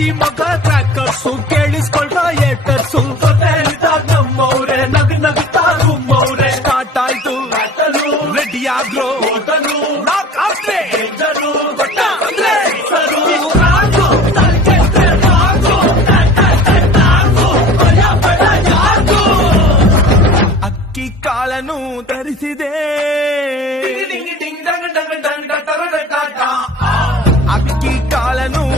city ಮಗ ಟ್ರ್ಯಾಕರ್ಸು ಕೇಳಿಸ್ಕೊಳ್ತಾ ಏಟರ್ಸು ನಮ್ಮವ್ರೆ ನಗ್ ನಗ್ತಾ ಗುಮ್ಮವ್ರೆ start ಆಯ್ತು ರೆಡಿ ಆಗ್ರೋ ನಾಕ್ ಆದ್ರೆ ಅಂದ್ರೆ ಅಕ್ಕಿ ಕಾಳನು ತರಿಸಿದೆ ಅಕ್ಕಿ ಕಾಳನು